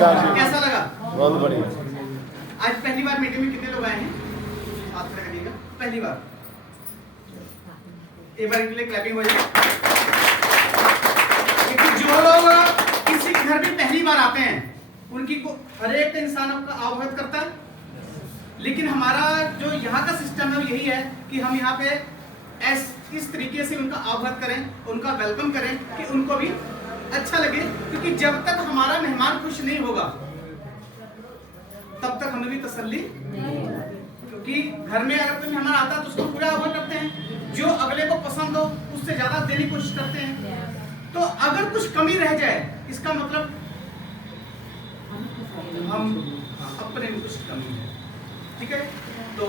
नमस्कार जी। कैसा लगा? बहुत बढ़िया। आज पहली बार मीटिंग में कितने लोग आए हैं? हाथ खड़ा करिएगा। पहली बार एक बार इनके लिए क्लैपिंग हो जाए। क्योंकि जो लोग किसी घर में पहली बार आते हैं उनकी को हर एक इंसान आपका अवगत करता है, लेकिन हमारा जो यहाँ का सिस्टम है वो यही है कि हम यहाँ पे इस तरीके से उनका अवगत करें, उनका वेलकम करें कि उनको भी अच्छा लगे। क्योंकि जब तक हमारा मेहमान खुश नहीं होगा तब तक हमें भी तसल्ली नहीं होगा। क्योंकि घर में अगर कोई मेहमान आता है तो उसको पूरा अवगत करते हैं, जो अगले को पसंद हो उससे ज्यादा देने की कोशिश करते हैं। तो अगर कुछ कमी रह जाए इसका मतलब हम अपने में कुछ कमी है। ठीक है, तो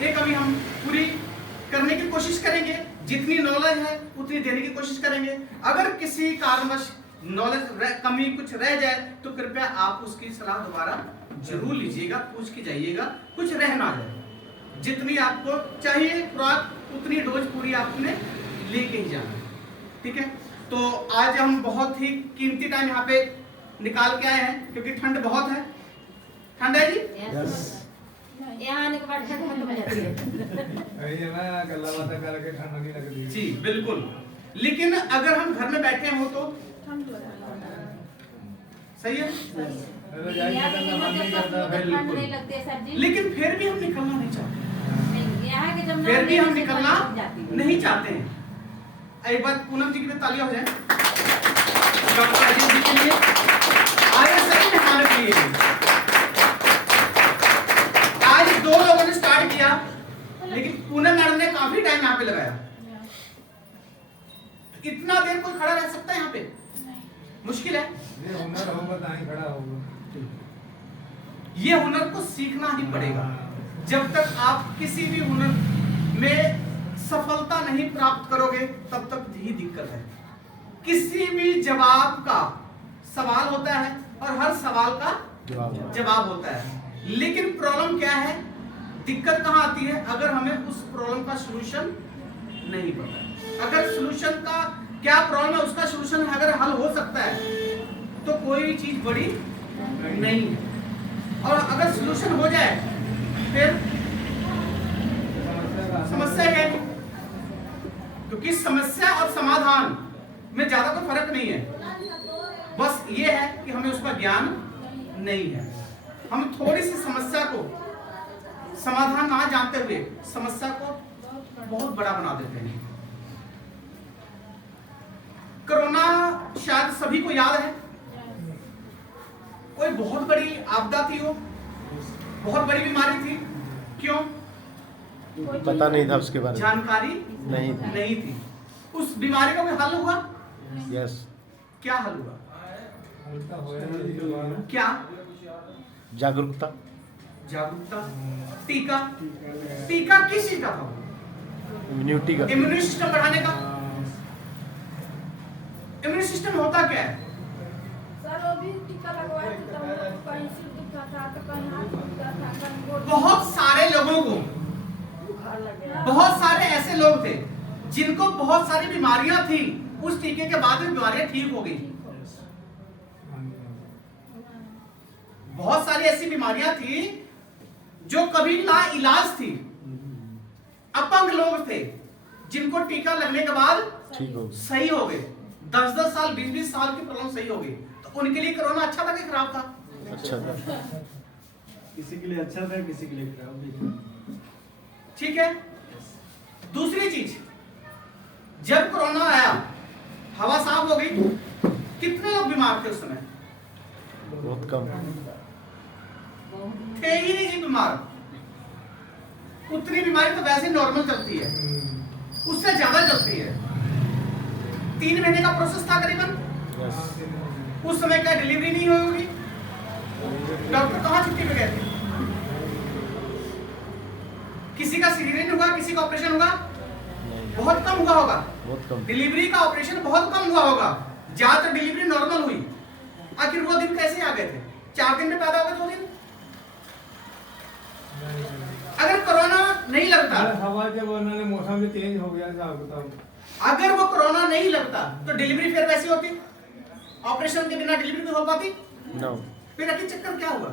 ये कमी हम पूरी करने की कोशिश करेंगे। जितनी नॉलेज है उतनी देने की कोशिश करेंगे। अगर किसी कारणवश नॉलेज कमी कुछ रह जाए तो कृपया आप उसकी सलाह दोबारा जरूर लीजिएगा, पूछ के जाइएगा, कुछ रह ना जाए। जितनी आपको चाहिए खुराक उतनी डोज पूरी आपने लेके ही जाना है। ठीक है, तो आज हम बहुत ही कीमती टाइम यहाँ पे निकाल के आए हैं क्योंकि ठंड बहुत है। ठंड है जी? यहाँ आने के बाद ठंड खत्म हो जाती है। ये ना गल्ला बातें करके ठंड नहीं लगती जी बिल्कुल, लेकिन अगर हम घर में बैठे हो तो सही है, यहाँ के जब ठंड नहीं लगती है सर जी, लेकिन फिर भी हम निकलना नहीं चाहते। यहाँ के जब फिर भी हम निकलना नहीं चाहते हैं। एक बार पूनम जी की भी तालियां हो जाए डॉक्टर अजीत जी के लिए, आगे सही मेहमान के लिए। आज 2 लोगों ने स्टार्ट किया लेकिन पूनम मैडम ने काफी टाइम यहाँ पे लगाया। इतना देर कोई खड़ा रह सकता है यहाँ पे? मुश्किल है। ये हुनर होगा तो ही खड़ा होगा। ये हुनर को सीखना ही पड़ेगा। जब तक आप किसी भी हुनर में सफलता नहीं प्राप्त करोगे तब तक ही दिक्कत है। किसी भी जवाब का सवाल होता है और हर सवाल का जवाब होता है, लेकिन प्रॉब्लम क्या है, दिक्कत कहां आती है? अगर हमें उस प्रॉब्लम का सलूशन नहीं पता है। अगर सलूशन का क्या प्रॉब्लम है उसका सलूशन अगर हल हो सकता है तो कोई भी चीज बड़ी नहीं है। और अगर सलूशन हो जाए फिर समस्या है, क्योंकि समस्या और समाधान में ज्यादा कोई फर्क नहीं है। बस ये है कि हमें उसका ज्ञान नहीं है। हम थोड़ी सी समस्या को समाधान ना जानते हुए समस्या को बहुत बड़ा बना देते हैं। कोरोना शायद सभी को याद है, कोई बहुत बड़ी आपदा थी, वो बहुत बड़ी बीमारी थी। क्यों? पता नहीं था उसके बारे में, जानकारी नहीं थी। उस बीमारी का कोई हल हुआ? यस। क्या हल हुआ? क्या? जागरूकता। टीका किस चीज का था? इम्यूनिटी का। इम्यूनिटी सिस्टम बढ़ाने का। इम्यूनिटी सिस्टम होता क्या है? सर वो भी टीका लगवाए थे तो कहीं सिर दुखता था तो कहीं हाथ दुखता था कहीं गोड़। बहुत सारे लोगों को, बहुत सारे ऐसे लोग थे जिनको बहुत सारी बीमारियां थी, उस टीके के बाद में बीमारियां ठीक हो गई। बहुत सारी ऐसी बीमारियां थी जो कभी ना इलाज थी। अपंग लोग थे जिनको टीका लगने के बाद ठीक हो सही हो गए। 10-10 साल 20-20 साल की प्रॉब्लम सही हो गई। तो उनके लिए कोरोना अच्छा था कि खराब था? अच्छा था। किसी के लिए अच्छा था, किसी के लिए खराब भी। ठीक है। दूसरी चीज, जब कोरोना आया हवा साफ हो गई, कितने लोग बीमार थे उस समय? बहुत कम। थे ही नहीं जी बीमार। उतनी बीमारी तो वैसे नॉर्मल चलती है, उससे ज्यादा चलती है। 3 महीने का प्रोसेस था करीबन। यस। उस समय क्या डिलीवरी नहीं हुई होगी? डॉक्टर कहाँ छुट्टी पे गए थे? किसी का सीजरियन हुआ, किसी का ऑपरेशन हुआ? बहुत कम हुआ होगा। बहुत कम। डिलीवरी का ऑपरेशन बहुत कम हुआ होगा, ज्यादातर डिलीवरी नॉर्मल हुई। आखिर वो दिन कैसे आ गए थे? 4 दिन में पैदा हो गए, 2 दिन। अगर कोरोना नहीं लगता, हवा जब उन्होंने मौसम भी चेंज हो गया साहब बताओ, अगर वो कोरोना नहीं लगता तो डिलीवरी फिर वैसी होती? ऑपरेशन के बिना डिलीवरी भी हो पाती? नो। फिर आखिर चक्कर क्या हुआ?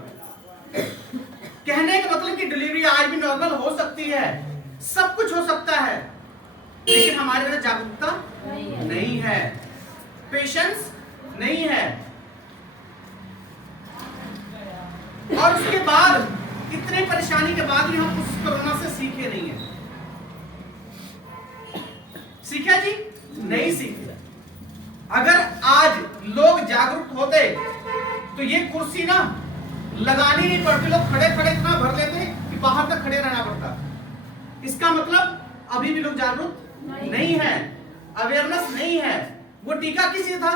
कहने का मतलब कि डिलीवरी आज भी नॉर्मल हो सकती है, सब कुछ हो सकता है, लेकिन हमारे अंदर जागरूकता नहीं है, पेशेंस नहीं है। और उसके बाद इतने परेशानी के बाद भी हम उस कोरोना से सीखे नहीं है। सीखा जी? नहीं सीखे। अगर आज लोग जागरूक होते तो ये कुर्सी ना लगानी नहीं पड़ती, लोग खड़े खड़े इतना भर लेते कि बाहर तक खड़े रहना पड़ता। इसका मतलब अभी भी लोग जागरूक नहीं है, अवेयरनेस नहीं है। वो टीका किस लिए था?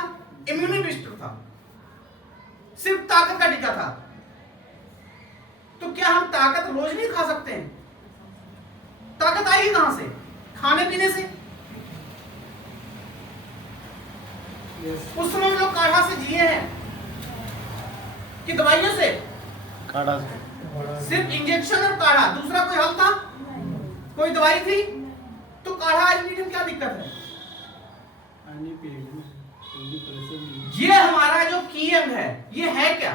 इम्यूनिटी बूस्टर था, सिर्फ ताकत का टीका था। तो क्या हम ताकत रोज नहीं खा सकते हैं? ताकत आई कहां से? खाने पीने से। उस समय हम लोग काढ़ा से जिए हैं कि दवाइयों से? काढ़ा से। सिर्फ इंजेक्शन और काढ़ा, दूसरा कोई हल था? कोई दवाई थी? तो काढ़ा आज भी क्या दिक्कत है? ये हमारा जो की अंग है, ये है क्या?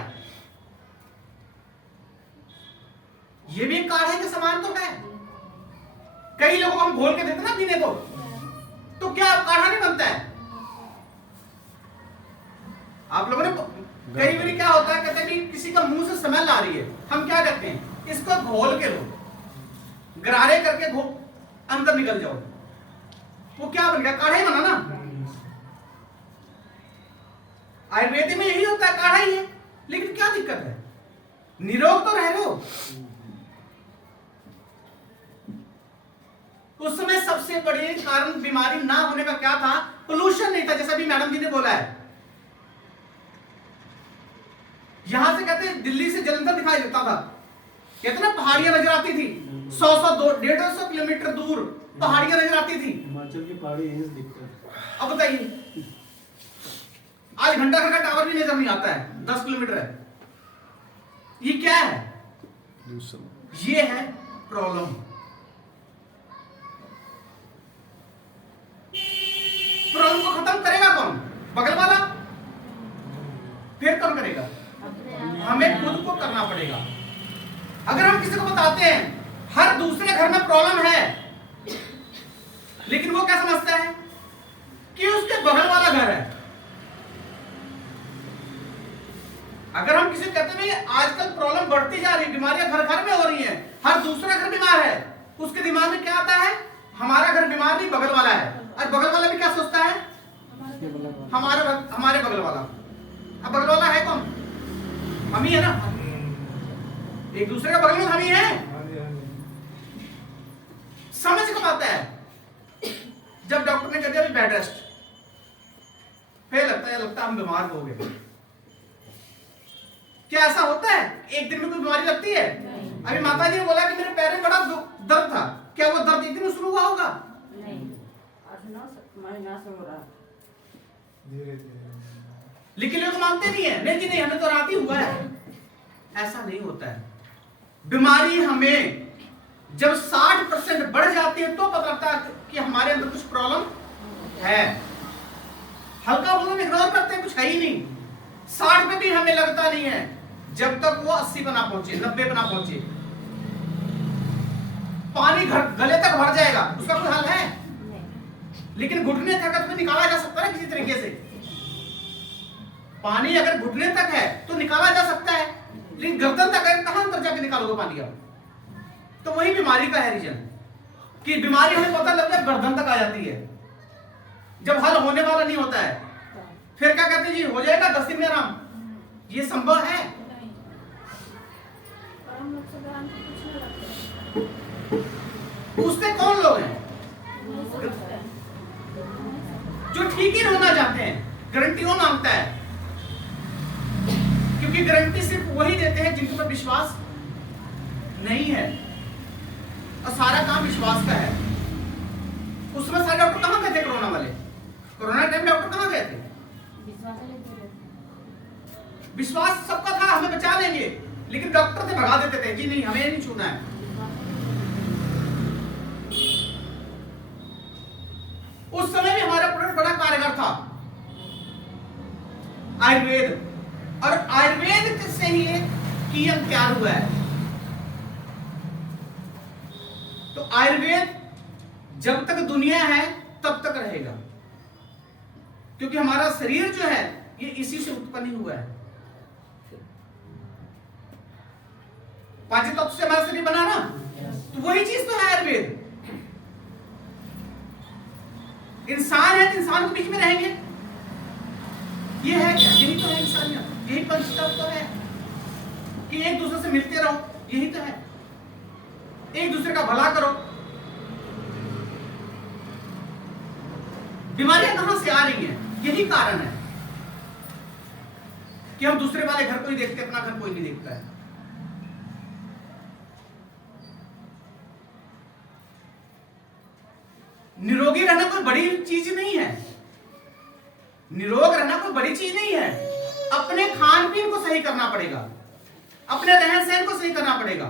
ये भी काढ़े के समान तो है। कई लोगों को हम घोल के देते ना पीने को, तो क्या काढ़ा नहीं बनता है? आप लोगों ने कई बार क्या होता है, कहते हैं कि किसी का मुंह से स्मेल आ रही है, हम क्या करते हैं, इसको घोल के लो, गरारे करके घोल अंदर निकल जाओ, वो क्या बन गया? काढ़ा ही बना ना। आयुर्वेद में यही होता है, काढ़ा ही है। लेकिन क्या दिक्कत है? निरोग तो रह लो। उस समय सबसे बड़े कारण बीमारी ना होने का क्या था? पोल्यूशन नहीं था, जैसा भी मैडम जी ने बोला है। यहां से कहते हैं दिल्ली से जलंधर दिखाई देता था, कहते ना पहाड़ियां नजर आती थी, 100-150 किलोमीटर दूर पहाड़ियां नजर आती थी। हिमाचल की पहाड़ी यहीं से दिखता है। अब बताइए, आज घंटा घर का टावर भी नजर नहीं आता है, 10 किलोमीटर है। ये क्या है? ये है प्रॉब्लम। प्रॉब्लम को खत्म करेगा कौन? बगल वाला। फिर कौन करेगा? हमें खुद को करना पड़ेगा। अगर हम किसी को बताते हैं हर दूसरे घर में प्रॉब्लम है, लेकिन वो क्या समझता है कि उसके बगल वाला घर है। अगर हम किसी को कहते हैं आजकल प्रॉब्लम बढ़ती जा रही, बीमारियां घर घर में हो रही हैं, हर दूसरा घर बीमार है, उसके दिमाग में क्या आता है? हमारा घर बीमार नहीं, बगल वाला है। और बगल वाला भी क्या सोचता है? हमारे बगल वाला। अब बगल वाला है कौन? हम ही है ना, एक दूसरे का बगल में हम ही है। समझ कब आता है? जब डॉक्टर ने कह दिया बेड रेस्ट, फिर लगता है हम बीमार हो गए। क्या ऐसा होता है? एक दिन में कोई बीमारी लगती है? अभी माता जी ने बोला कि मेरे पैर में बड़ा दर्द था, क्या वो दर्द एक दिन में शुरू हुआ होगा? नहीं, 8-9 महीना से हो रहा। लेकिन लोग मानते नहीं है, नहीं जी नहीं, हमें तो रात ही हुआ है। ऐसा नहीं होता है। बीमारी हमें जब 60% बढ़ जाती है तो पता लगता है कि हमारे अंदर कुछ प्रॉब्लम है। हल्का बोलना इग्नोर करते हैं, कुछ है ही नहीं। 60 में भी हमें लगता नहीं है, जब तक वो 80 पर ना पहुंचे, 90 पर ना पहुंचे। पानी गले तक भर जाएगा, उसका कोई हल है? लेकिन घुटने तक तो निकाला जा सकता है किसी तरीके से। पानी अगर घुटने तक है तो निकाला जा सकता है, लेकिन गर्दन तक है, कहां अंदर जाके निकालोगे पानी? अब तो वही बीमारी का है रीजन, कि बीमारी हमें पता लगता है गर्दन तक आ जाती है, जब हल होने वाला नहीं होता है। फिर क्या कहते हैं जी, हो जाएगा 10 दिन में आराम। ये संभव है? पूछते कौन लोग हैं जो ठीक ही होना चाहते हैं? गारंटी कौन मांगता है? क्योंकि गारंटी सिर्फ वही देते हैं जिनके ऊपर विश्वास नहीं है, और सारा काम विश्वास का है। उस समय सारे डॉक्टर कहां गए थे? कोरोना वाले, कोरोना टाइम डॉक्टर कहां गए थे? विश्वास सबका था हमें बचा लेंगे, लेकिन डॉक्टर से भगा देते थे, जी नहीं हमें नहीं छूना है। उस समय भी हमारा प्रोडक्ट बड़ा कारगर था, आयुर्वेद। और आयुर्वेद से कियन तैयार हुआ है। तो आयुर्वेद जब तक दुनिया है तब तक रहेगा, क्योंकि हमारा शरीर जो है ये इसी से उत्पन्न हुआ है। पांच तत्व से हमारा शरीर बना ना, तो वही चीज तो है आयुर्वेद। इंसान है तो इंसान के बीच में रहेंगे, ये है क्या? यही तो है इंसानियत, यही पंचतत्व तो है कि एक दूसरे से मिलते रहो, यही तो है। एक दूसरे का भला करो। बीमारियां कहां से आ रही हैं? यही कारण है कि हम दूसरे वाले घर को ही देखते, अपना घर कोई नहीं देखता है। निरोगी रहना कोई बड़ी चीज नहीं है, निरोग रहना कोई बड़ी चीज नहीं है। अपने खान पीन को सही करना पड़ेगा, अपने रहन सहन को सही करना पड़ेगा,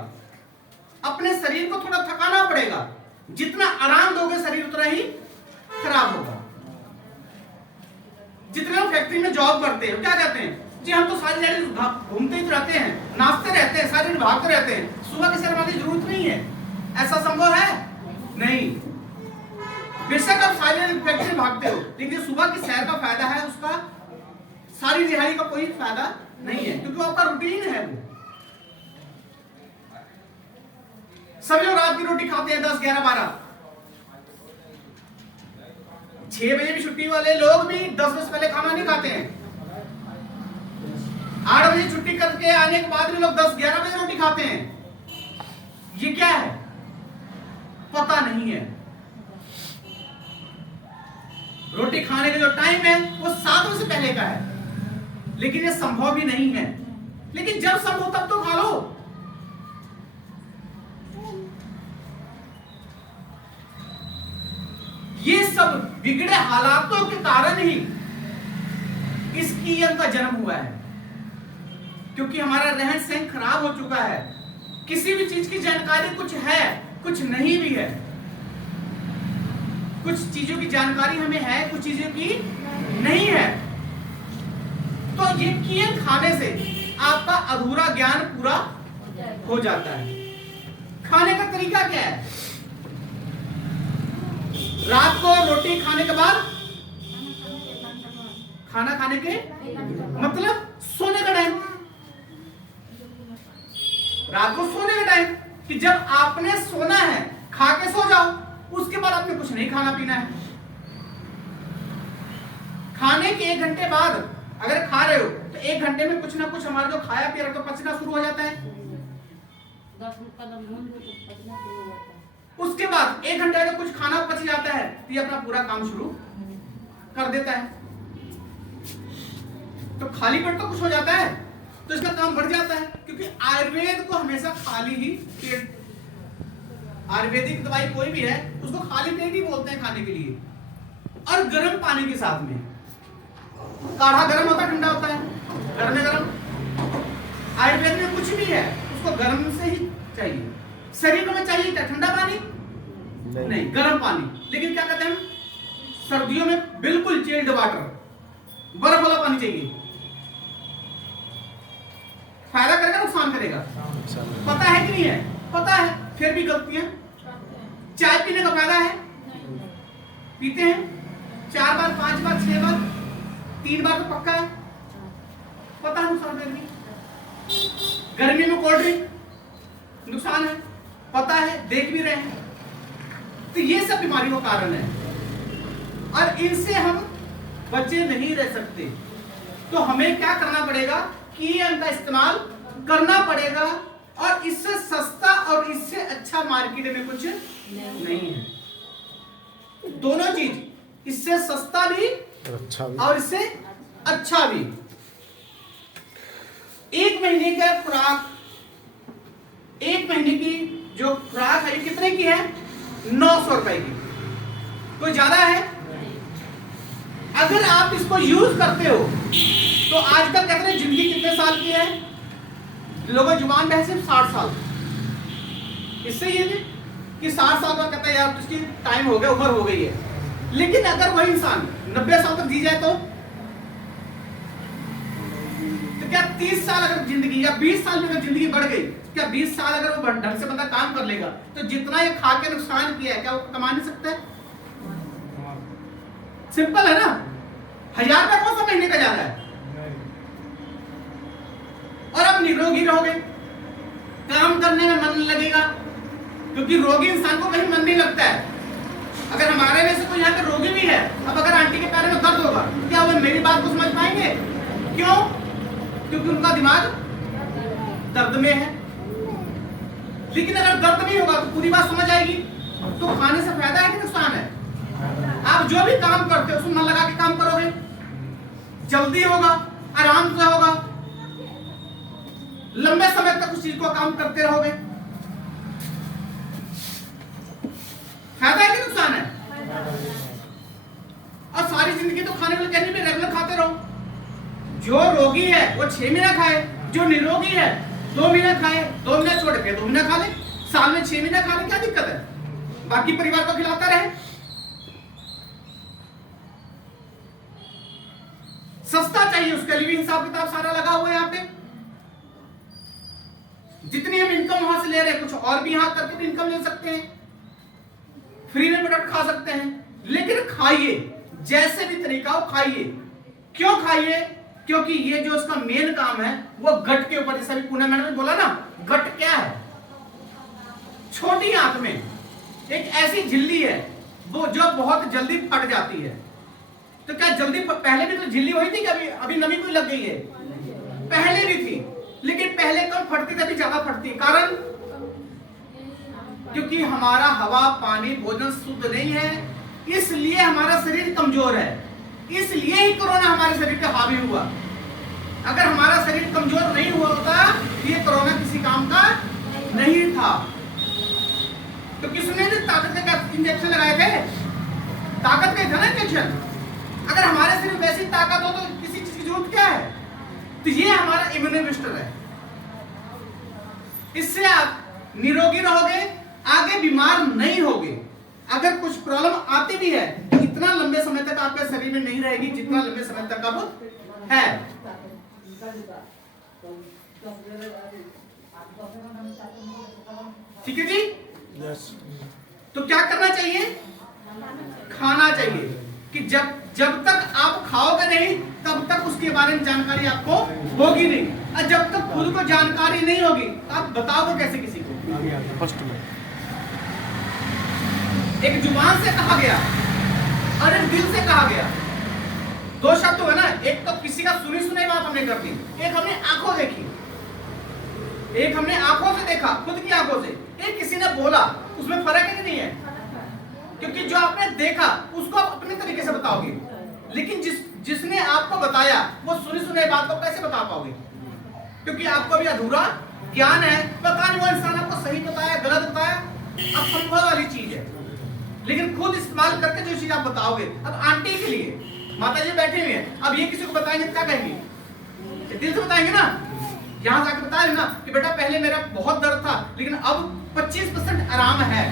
अपने शरीर को थोड़ा थकाना पड़ेगा। जितना आराम दोगे शरीर उतना ही खराब होगा। जितने लोग फैक्ट्री में जॉब करते हैं क्या कहते हैं, जी हम तो सारी दिहाड़ी घूमते ही रहते हैं, नाचते रहते हैं, सारी दिन भागते रहते हैं, सुबह की सैर वाली जरूरत नहीं है। ऐसा संभव है? नहीं। बेशक आप सारी फैक्ट्री में भागते हो, लेकिन सुबह की सैर का फायदा है उसका सारी दिहाड़ी का कोई फायदा नहीं है, क्योंकि आपका रूटीन है वो। सभी लोग रात की रोटी खाते हैं 10, 11, 12। 6 बजे भी छुट्टी वाले लोग भी 10 बजे से पहले खाना नहीं खाते हैं। 8 बजे छुट्टी करके आने के बाद भी लोग 10, 11 बजे रोटी खाते हैं। ये क्या है? पता नहीं है। रोटी खाने का जो टाइम है वो 7 बजे से पहले का है, लेकिन ये संभव भी नहीं है। लेकिन जब संभव तब तो खा लो। ये सब बिगड़े हालातों के कारण ही इस कियन का जन्म हुआ है, क्योंकि हमारा रहन सहन खराब हो चुका है। किसी भी चीज की जानकारी कुछ है, कुछ नहीं भी है। कुछ चीजों की जानकारी हमें है, कुछ चीजों की नहीं है। तो ये कियन खाने से आपका अधूरा ज्ञान पूरा हो जाता है। खाने का तरीका क्या है? रात को रोटी खाने के बाद, खाना खाने के मतलब सोने का टाइम, रात को सोने का टाइम, कि जब आपने सोना है खा के सो जाओ, उसके बाद आपने कुछ नहीं खाना पीना है। खाने के 1 घंटे बाद अगर खा रहे हो तो 1 घंटे में कुछ ना कुछ हमारा जो खाया पिया तो पचना शुरू हो जाता है। उसके बाद 1 घंटे अगर कुछ खाना पच जाता है तो ये अपना पूरा काम शुरू कर देता है। तो खाली पेट तो कुछ हो जाता है तो इसका काम बढ़ जाता है, क्योंकि आयुर्वेद को हमेशा खाली ही पेट, आयुर्वेदिक दवाई कोई भी है उसको खाली पेट ही बोलते हैं खाने के लिए, और गर्म पानी के साथ में। काढ़ा गर्म होता है, ठंडा होता है, गर्म में गर्म। आयुर्वेद में कुछ भी है उसको गर्म से ही चाहिए। शरीर में चाहिए क्या? ठंडा पानी नहीं, गर्म पानी। लेकिन क्या कहते हैं हम, सर्दियों में बिल्कुल चिल्ड वाटर, बर्फ वाला पानी चाहिए। फायदा करेगा नुकसान करेगा? पता है कि नहीं है? पता है, फिर भी गलतियां। चाय पीने का फायदा है, पीते हैं 4 बार, 5 बार, 6 बार, 3 बार तो पक्का है, पता है नुकसान है। गर्मी में कोल्ड ड्रिंक नुकसान है, पता है, देख भी रहे हैं। तो ये सब बीमारियों का कारण है और इनसे हम बचे नहीं रह सकते। तो हमें क्या करना पड़ेगा कि इनका इस्तेमाल करना पड़ेगा, और इससे सस्ता और इससे अच्छा मार्केट में कुछ नहीं है। दोनों चीज, इससे सस्ता भी और इससे अच्छा भी। 1 महीने का खुराक, 1 महीने की जो खुराक है कितने की है? 900 रुपए की। कोई ज्यादा है? अगर आप इसको यूज करते हो तो आजकल कहते हैं जिंदगी कितने साल की है? लोगों जुबान में है सिर्फ 60 साल। इससे ये नहीं कि 60 साल का कहता है यार उसकी टाइम हो गया, उम्र हो गई है। लेकिन अगर वही इंसान 90 साल तक जी जाए तो क्या 30 साल अगर जिंदगी या 20 साल में अगर जिंदगी बढ़ गई, क्या 20 साल अगर वो ढंग से बंदा काम कर लेगा तो जितना ये खा के नुकसान किया है क्या वो कमा नहीं सकता है? सिंपल है ना। 1000 रुपया कौन सा महीने का जा रहा है? और अब निरोगी रहोगे, काम करने में मन लगेगा, क्योंकि रोगी इंसान को कहीं मन नहीं लगता है। अगर हमारे में से कोई यहाँ पे रोगी भी है, अब अगर आंटी के पैर में दर्द होगा, क्या वो मेरी बात को समझ पाएंगे? क्यों? क्योंकि उनका दिमाग दर्द में है। लेकिन अगर दर्द नहीं होगा तो पूरी बात समझ आएगी। तो खाने से फायदा है कि नुकसान है? आप जो भी काम करते हो उसमें मन लगा के काम करोगे, जल्दी होगा, आराम से होगा, लंबे समय तक उस चीज को काम करते रहोगे। फायदा है कि नुकसान है? और सारी जिंदगी तो खाने वाले कहने में रेगुलर खाते रहो। जो रोगी है वो 6 महीना खाए, जो निरोगी है 2 महीना खाए, 2 महीना छोड़ के 2 महीना खा ले, साल में 6 महीना खा ले, क्या दिक्कत है? बाकी परिवार को खिलाता रहे। सस्ता चाहिए, उसके लिए भी हिसाब किताब सारा लगा हुआ है यहाँ पे। जितनी हम इनकम वहां से ले रहे हैं, कुछ और भी यहाँ करके भी इनकम ले सकते हैं, फ्री में प्रोडक्ट खा सकते हैं। लेकिन खाइए, जैसे भी तरीका हो खाइए। क्यों खाइए? क्योंकि ये जो उसका मेन काम है वो गट के ऊपर, जैसे अभी पूना मैडम ने बोला ना, गट क्या है? छोटी आंत में एक ऐसी झिल्ली है वो जो बहुत जल्दी फट जाती है। तो क्या जल्दी पहले भी तो झिल्ली हुई थी, कभी अभी नमी कोई लग गई है? पहले भी थी, लेकिन पहले कम फटती थी, अभी ज्यादा फटती। कारण क्योंकि हमारा हवा, पानी, भोजन शुद्ध नहीं है, इसलिए हमारा शरीर कमजोर है। इसलिए ही कोरोना हमारे शरीर पे हावी हुआ। अगर हमारा शरीर कमजोर नहीं हुआ होता, ये कोरोना किसी काम का नहीं था। तो किसने भी ताकत का इंजेक्शन लगाए थे? ताकत का था ना इंजेक्शन। अगर हमारे शरीर में वैसी ताकत हो तो किसी चीज की जरूरत क्या है? तो ये हमारा इम्यून बूस्टर है। इससे आप निरोगी रहोगे, आगे बीमार नहीं होगे। अगर कुछ प्रॉब्लम आती भी है, इतना लंबे समय तक आपके शरीर में नहीं रहेगी जितना लंबे समय तक अब है। ठीक है जी? तो क्या करना चाहिए? खाना चाहिए। कि जब तक आप खाओगे नहीं तब तक उसके बारे में जानकारी आपको होगी नहीं। और जब तक खुद को जानकारी नहीं होगी तो आप बताओगे कैसे किसी को? फर्स्ट में एक जुबान से कहा गया और एक दिल से कहा गया। 2 शब्द है ना। एक तो किसी का सुनी सुनाई बात हमने कर दी, एक हमने आंखों देखी, एक हमने आंखों से देखा, खुद की आंखों से। एक किसी ने बोला, उसमें फर्क है कि नहीं है? क्योंकि जो आपने देखा उसको आप अपने तरीके से बताओगे, लेकिन जिसने आपको बताया वो सुनी सुनाई बात को कैसे बता पाओगे? क्योंकि आपको भी अधूरा ज्ञान है। पता नहीं वो इंसान आपको सही बताया, गलत बताया, असंभव वाली चीज है। लेकिन खुद इस्तेमाल करके जो चीज आप बताओगे। अब आंटी के लिए माता जी बैठे हुए हैं, अब ये किसी को बताएंगे क्या कहेंगे? दिल से बताएंगे ना। यहां जाके बताएंगे ना कि बेटा पहले मेरा बहुत दर्द था लेकिन अब 25% आराम है।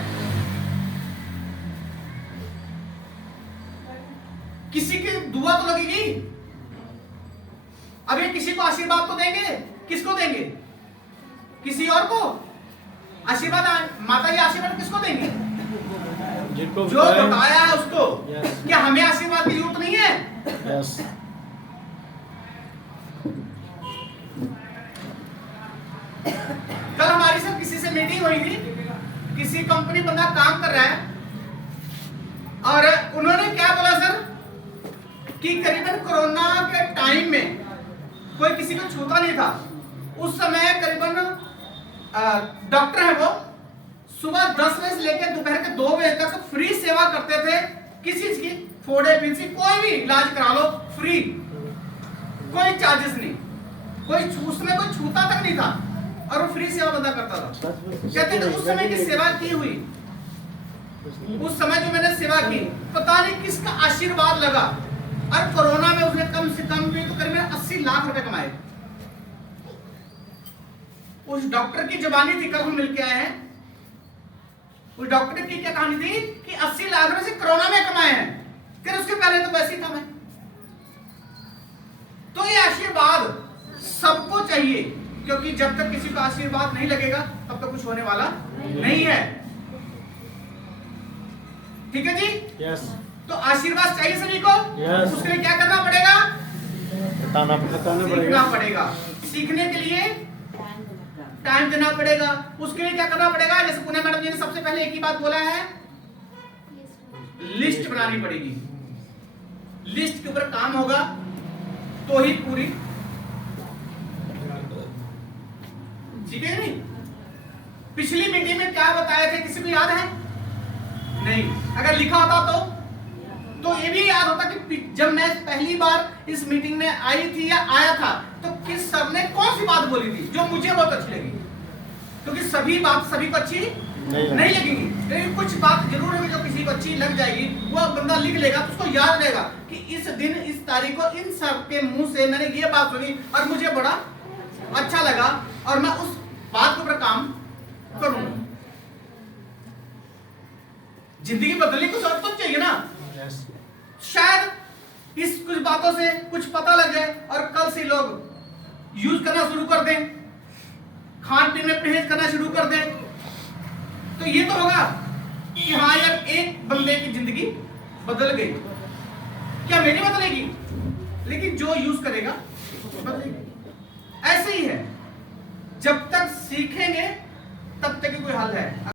किसी की दुआ तो लगेगी। अब ये किसी को आशीर्वाद तो देंगे, किसको देंगे? किसी और को आशीर्वाद। माता जी आशीर्वाद किसको देंगे? जो बताया है उसको। क्या हमें आशीर्वाद की जरूरत नहीं है? कल हमारी सब किसी से मीटिंग हुई थी, किसी कंपनी बंदा काम कर रहा है और उन्होंने क्या बोला सर कि करीबन कोरोना के टाइम में कोई किसी को छूता नहीं था। उस समय करीबन डॉक्टर है वो सुबह 10 बजे से लेकर दोपहर के 2 बजे तक फ्री सेवा करते थे। किसी चीज की, फोड़े फिंसी, कोई भी इलाज करा लो फ्री, कोई चार्जेस नहीं। कोई उसमें कोई छूता तक नहीं था और वो फ्री सेवा बंदा करता था। कहते थे उस समय की सेवा की हुई, उस समय जो मैंने सेवा की पता नहीं किसका आशीर्वाद लगा और कोरोना में उसने कम से कम भी तो करीबन 80 लाख रुपए कमाए। उस डॉक्टर की जुबानी थी, कल हम मिलके आए हैं। उस डॉक्टर की क्या कहानी थी कि 80 लाख रुपए से कोरोना में कमाए हैं। फिर उसके पहले तो वैसे ही था मैं। तो ये आशीर्वाद सबको चाहिए, क्योंकि जब तक किसी को आशीर्वाद नहीं लगेगा तब तक कुछ होने वाला नहीं है। ठीक है जी? यस। तो आशीर्वाद चाहिए सभी को। Yes. उसके लिए क्या करना पड़ेगा? बताना सीखना पड़ेगा। सीखने के लिए टाइम देना पड़ेगा। उसके लिए क्या करना पड़ेगा? जैसे पुणे मैडम जी ने सबसे पहले एक ही बात बोला है, लिस्ट बनानी पड़ेगी। लिस्ट के ऊपर काम होगा तो ही पूरी, ठीक है नहीं? पिछली मीटिंग में क्या बताया था, किसी को याद है? नहीं। अगर लिखा होता तो ये भी याद होता कि जब मैं पहली बार इस मीटिंग में आई थी या आया था तो किस सर ने कौन सी बात बोली थी जो मुझे बहुत अच्छी लगी, क्योंकि सभी बात सभी को अच्छी नहीं लगेगी, लेकिन कुछ बात जरूर है जो किसी को अच्छी लग जाएगी। वो बंदा लिख लेगा तो उसको याद रहेगा कि इस दिन इस तारीख को इन सब के मुंह से मैंने ये बात सुनी और मुझे बड़ा अच्छा लगा और मैं उस बात के ऊपर काम करूंगा। जिंदगी बदलने कुछ और तो चाहिए ना। शायद इस कुछ बातों से कुछ पता लग जाए और कल से लोग यूज करना शुरू कर दें, खान पीन में परहेज करना शुरू कर दें, तो ये तो होगा कि हाँ यार एक बंदे की जिंदगी बदल गई। क्या मेरी बदलेगी? लेकिन जो यूज करेगा बदलेगी। ऐसे ही है, जब तक सीखेंगे तब तक ही कोई हल है।